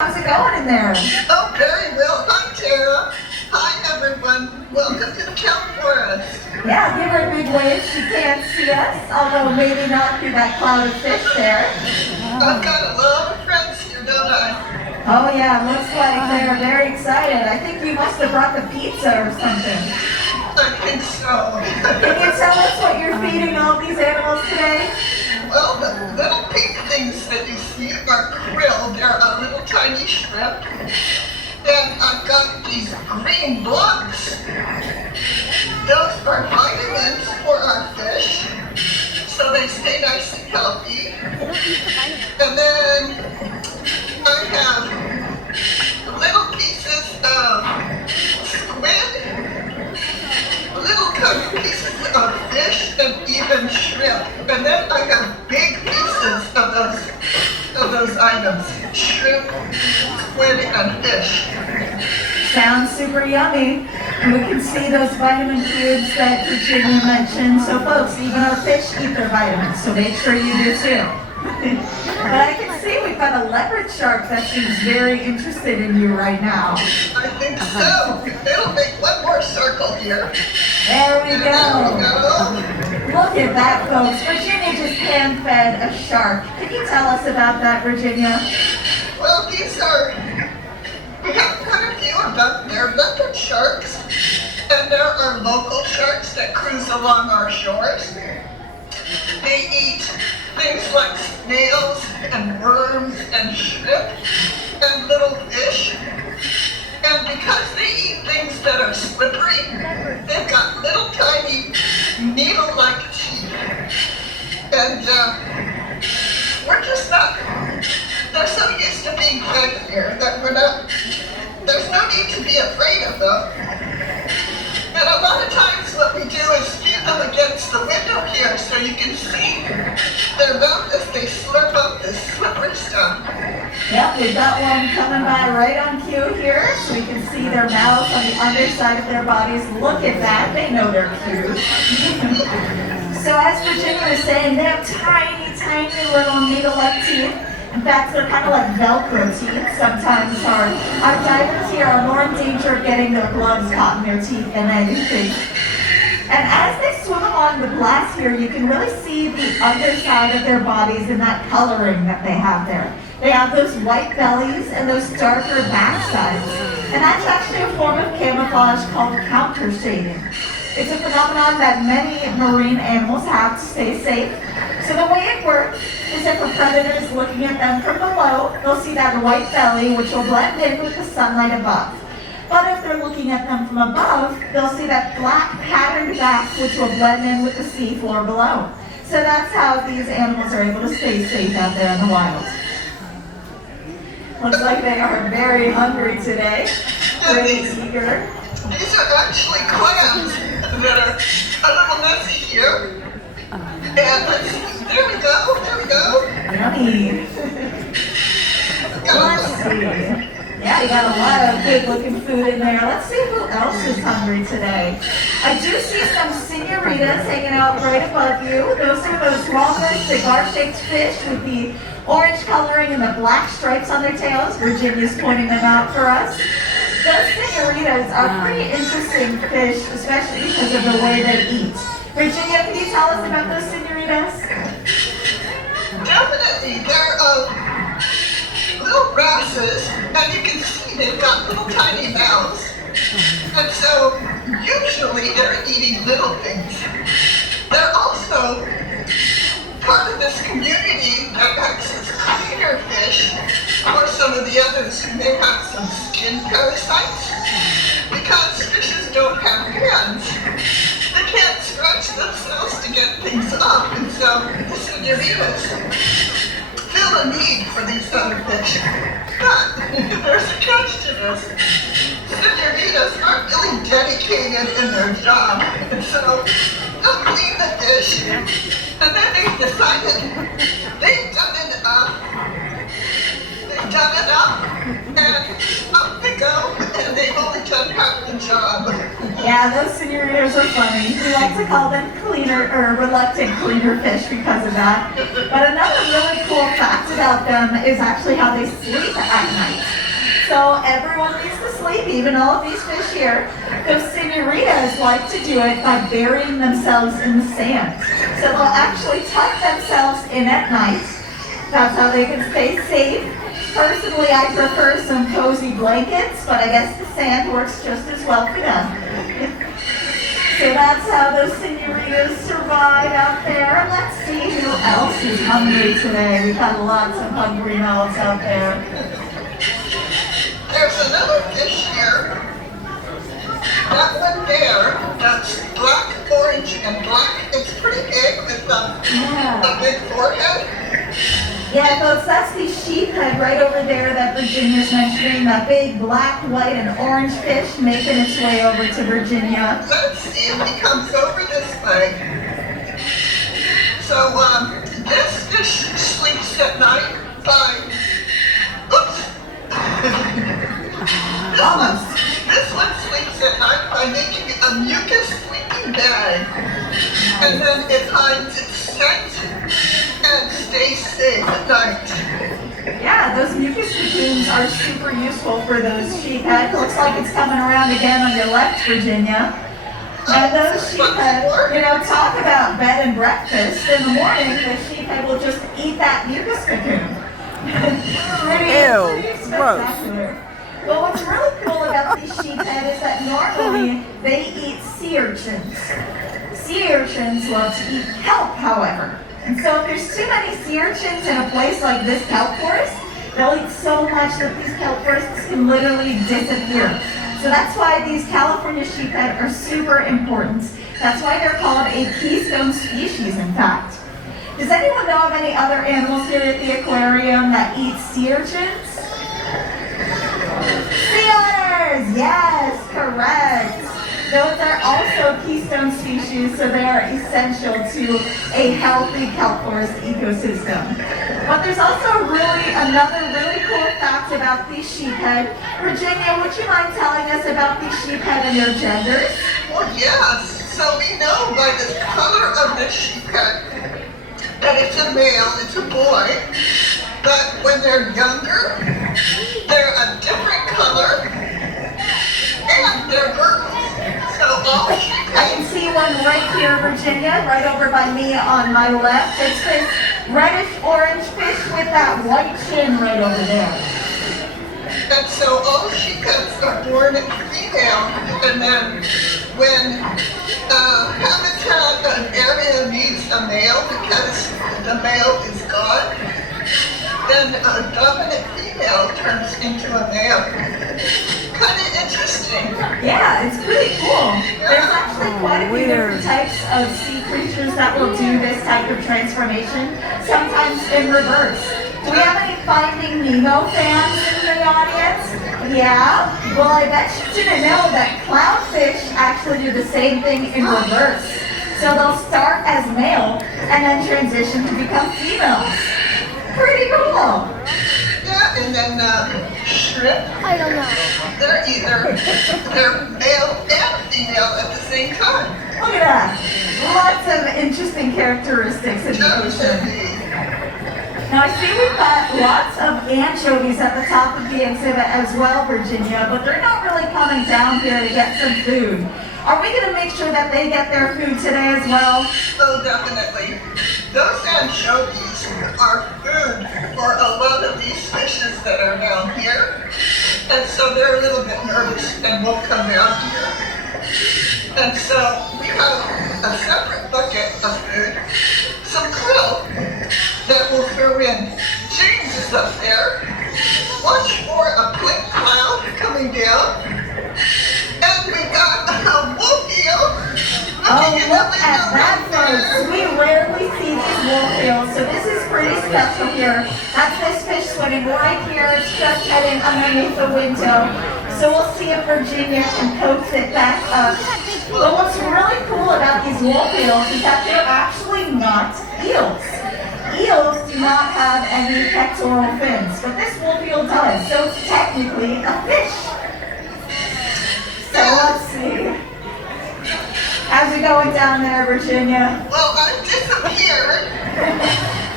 How's it going in there? Oh, very well. Hi, Tara. Hi, everyone. Welcome to the Kelp Forest. Yeah, give her a big wave. She can't see us, although maybe not through that cloud of fish there. I've got a lot of friends here, don't I? Oh yeah, looks like they're very excited. I think you must have brought the pizza or something. I think so. Can you tell us what you're feeding all these animals today? Well, the little pink things that you see are krill. They're a little tiny shrimp. And I've got these green blocks. Those are vitamins for our fish, so they stay nice and healthy. And then I have little pieces of squid, little tiny pieces of fish, and even shrimp. And then I have big pieces of those items: shrimp, squid, and fish. Sounds super yummy. And we can see those vitamin cubes that Virginia mentioned. So folks, even our fish eat their vitamins, so make sure you do too. But I can see we've got a leopard shark that seems very interested in you right now. I think so. It'll make one more circle here. There we There we go. go. Look at that, folks. Virginia just hand-fed a shark. Can you tell us about that, Virginia? Well, we have quite a few of them. They're leopard sharks, and there are local sharks that cruise along our shores. They eat things like snails and worms and shrimp and little fish. And because they eat things that are slippery, they've got little tiny needle-like teeth. And we're just not, they're so used to being fed here that there's no need to be afraid of them. And a lot of times what we do is feed them against the window here so you can see their mouth as they slurp up this slippery stuff. Yep, we've got one coming by right on cue here, so we can see their mouths on the underside of their bodies. Look at that, they know their cues. So as Virginia was saying, they have tiny, tiny little needle-like teeth. In fact, they're kind of like Velcro teeth. Sometimes our divers here are more in danger of getting their gloves caught in their teeth than anything. And as they swim along the glass here, you can really see the underside of their bodies and that coloring that they have there. They have those white bellies and those darker backsides. And that's actually a form of camouflage called counter shading. It's a phenomenon that many marine animals have to stay safe. So the way it works is if a predator is looking at them from below, they'll see that white belly, which will blend in with the sunlight above. But if they're looking at them from above, they'll see that black patterned back, which will blend in with the seafloor below. So that's how these animals are able to stay safe out there in the wild. Looks like they are very hungry today, pretty eager. These are actually clams that are a little messy here. And there we go. Yummy. Let's see. Yeah, you got a lot of good looking food in there. Let's see who else is hungry today. I do see some senoritas hanging out right above you. Those are those longer cigar-shaped fish with the orange coloring and the black stripes on their tails. Virginia's pointing them out for us. Those senoritas are pretty interesting fish, especially because of the way they eat. Virginia, can you tell us about those senoritas? Definitely. They're little wrasses, and you can see they've got little tiny mouths. And so usually they're eating little things. They're also part of this community that acts as cleaner fish for some of the others who may have some skin parasites. Because fishes don't have hands, they can't scratch themselves to get things up, and so the senoritas feel a need for these other fish. But there's a catch to this. Senoritas aren't really dedicated in their job, and so they'll clean the fish, and then they've decided they've done enough. They've done enough, and up they go, and they've only done half the job. Yeah, those senoritas are funny. We like to call them cleaner or reluctant cleaner fish because of that. But another really cool fact about them is actually how they sleep at night. So everyone needs to sleep, even all of these fish here. Those senoritas like to do it by burying themselves in the sand. So they'll actually tuck themselves in at night. That's how they can stay safe. Personally, I prefer some cozy blankets, but I guess the sand works just as well for them. So that's how those senoritas survive out there. Let's see who else is hungry today. We've got lots of hungry mouths out there. There's another fish here. That one there, that's black, orange, and black. It's pretty big with a big forehead. Yeah, folks, that's the sheephead right over there that Virginia's mentioning. That big black, white, and orange fish making its way over to Virginia. Let's see if he comes over this way. So, this fish sleeps at night by, oops. This one sleeps at night by making a mucus sleeping bag. And then it hides its scent and stays safe at night. Yeah, those mucus cocoons are super useful for those sheephead. Looks like it's coming around again on your left, Virginia. And those sheephead, talk about bed and breakfast. In the morning, the sheephead will just eat that mucus cocoon. pretty spectacular. Well, what's really cool about these sheephead is that normally they eat sea urchins. Sea urchins love to eat kelp, however. And so if there's too many sea urchins in a place like this kelp forest, they'll eat so much that these kelp forests can literally disappear. So that's why these California sheephead are super important. That's why they're called a keystone species, in fact. Does anyone know of any other animals here at the aquarium that eat sea urchins? Sea otters! Yes, correct. Those are also keystone species, so they are essential to a healthy kelp forest ecosystem. But there's also another really cool fact about these sheephead. Virginia, would you mind telling us about these sheephead and their genders? Well, yes. So we know by the color of the sheephead that it's a male, it's a boy. But when they're younger, they're a different color, and they're girls. So all sheephead. I can see one right here, Virginia, right over by me on my left. It's this reddish-orange fish with that white chin right over there. And so all sheepheads are born female, and then when habitat, an area needs a male because the male is gone, then a dominant female turns into a male. Kind of interesting. Yeah, it's pretty cool. There's actually quite a few different types of sea creatures that will do this type of transformation, sometimes in reverse. Do we have any Finding Nemo fans in the audience? Yeah? Well, I bet you didn't know that clownfish actually do the same thing in reverse. So they'll start as male and then transition to become females. Pretty cool. Yeah, and then shrimp. I don't know. They're male and female at the same time. Look at that. Lots of interesting characteristics in the ocean. Now I see we've got lots of anchovies at the top of the exhibit as well, Virginia, but they're not really coming down here to get some food. Are we going to make sure that they get their food today as well? Oh, definitely. Those anchovies are food for a lot of these fishes that are down here. And so they're a little bit nervous and won't come down here. And so we have a separate bucket of food, some krill that will throw in. James is up there. Watch for a quick cloud coming down. And we got a wolf eel. Oh, look at that, folks. We rarely see these wolf eels, so this is pretty special here. That's this fish swimming right here. It's just heading underneath the window. So we'll see if Virginia can coax it back up. But what's really cool about these wolf eels is that they're actually not eels. Eels do not have any pectoral fins, but this wolf eel does, so it's technically a fish. So let's see. How's it going down there, Virginia? Well, I disappeared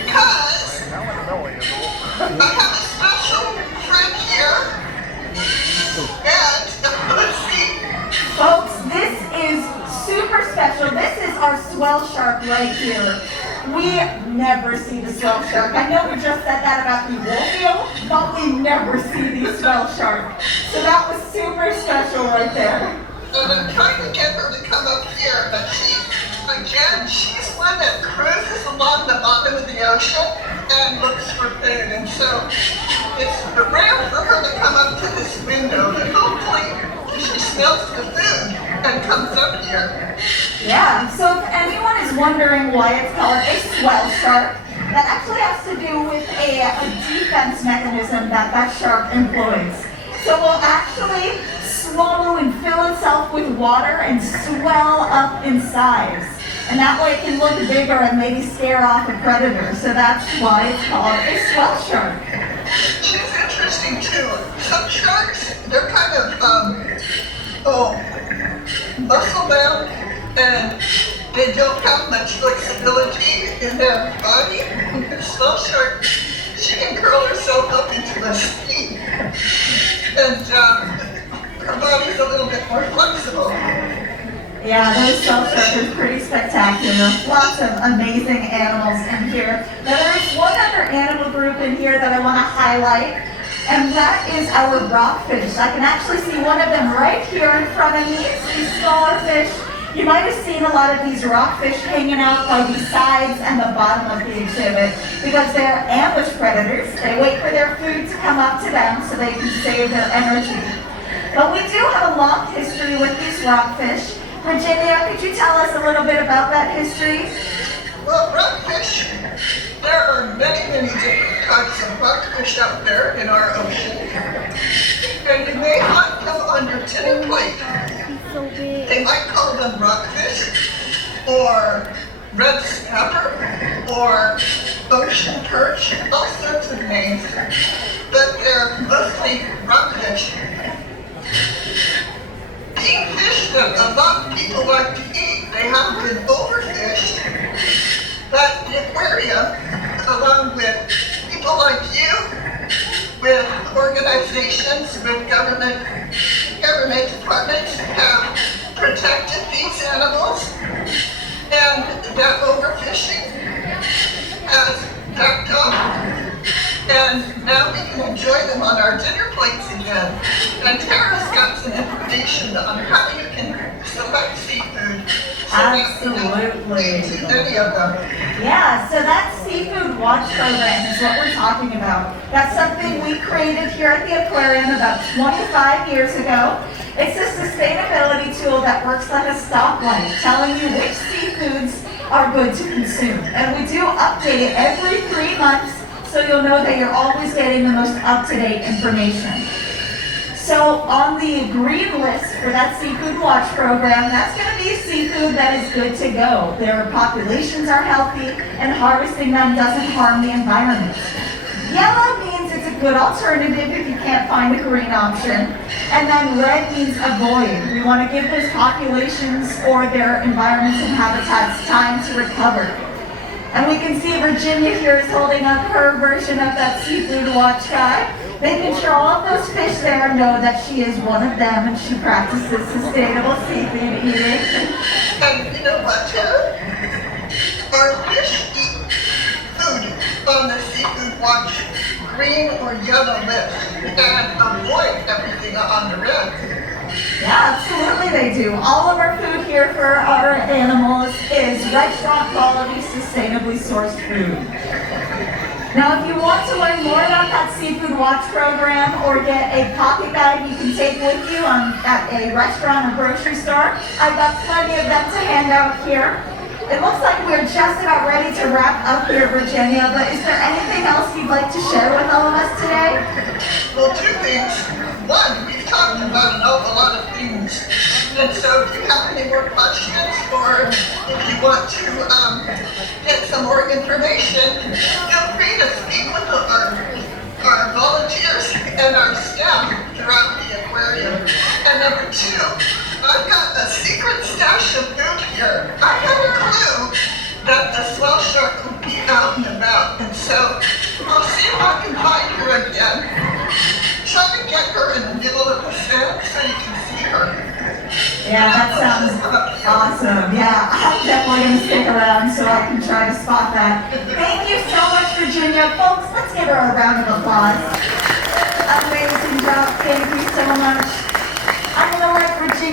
because I have a special friend here. And let's see. Folks, this is super special. This is our swell shark right here. We never see the swell shark. I know we just said that about the wolf eel, but we never see the swell shark. So that was super special right there. And I'm trying to get her to come up here, but she's one that cruises along the bottom of the ocean and looks for food. And so it's rare for her to come up to this window, but hopefully she smells the food and comes up here. Yeah, so if anyone is wondering why it's called a swell shark, that actually has to do with a defense mechanism that shark employs. So it will actually swallow and fill itself with water and swell up in size. And that way it can look bigger and maybe scare off a predator. So that's why it's called a swell shark. She's interesting too. Some sharks, they're kind of, muscle bound and they don't have much flexibility in their body. The swell shark, she can curl herself up into a steep. And her body's a little bit more flexible. Yeah, those swell sharks are pretty spectacular. Lots of amazing animals in here. Now there is one other animal group in here that I want to highlight, and that is our rockfish. I can actually see one of them right here in front of me. It's these smaller fish. You might have seen a lot of these rockfish hanging out by the sides and the bottom of the exhibit because they're ambush predators. They wait for their food to come up to them so they can save their energy. But we do have a long history with these rockfish. Virginia, could you tell us a little bit about that history? Well, rockfish, there are many different types of rockfish out there in our ocean. And you may hunt them on your dinner plate. They might call them rockfish, or red snapper, or ocean perch, all sorts of names. But they're mostly rockfish. Being fish that a lot of people like to eat, they have been overfished. But the aquarium, along with people like you, with organizations, with government departments, have protected these animals, and that overfishing has backed off. And now we can enjoy them on our dinner plates again. And Tara's got some information on how you can select seafood. Absolutely. Any of them. Yeah, so that Seafood Watch program is what we're talking about. That's something we created here at the aquarium about 25 years ago. It's a sustainability tool that works like a stoplight, telling you which seafoods are good to consume. And we do update it every 3 months, so you'll know that you're always getting the most up-to-date information. So on the green list for that Seafood Watch program, that's going to be seafood that is good to go. Their populations are healthy and harvesting them doesn't harm the environment. Yellow means it's a good alternative if you can't find a green option. And then red means avoid. We want to give those populations or their environments and habitats time to recover. And we can see Virginia here is holding up her version of that Seafood Watch guide, making sure all of those fish there know that she is one of them and she practices sustainable seafood eating. And you know what, Tara? Our fish eat food on the Seafood Watch green or yellow list and avoid everything on the red. Yeah, absolutely they do. All of our food here for our animals is restaurant quality, sustainably sourced food. Now, if you want to learn more about that Seafood Watch program or get a pocket bag you can take with you at a restaurant or grocery store, I've got plenty of them to hand out here. It looks like we're just about ready to wrap up here, Virginia, but is there anything else you'd like to share with all of us today? Well, 2 things. One, we've talked about an awful lot of things. And so if you have any more questions or if you want to get some more information, feel free to speak with our volunteers and our staff throughout the aquarium. And number 2, I've got a secret stash of food here. I had a clue that the swell shark would be out and about, and so I'll see if I can find her again. Try to get her in the middle of the sand so you can see her. Yeah, that sounds awesome. Yeah, I'm definitely going to stick around so I can try to spot that. Thank you so much, Virginia. Folks, let's give her a round of applause. Amazing job. Thank you so much.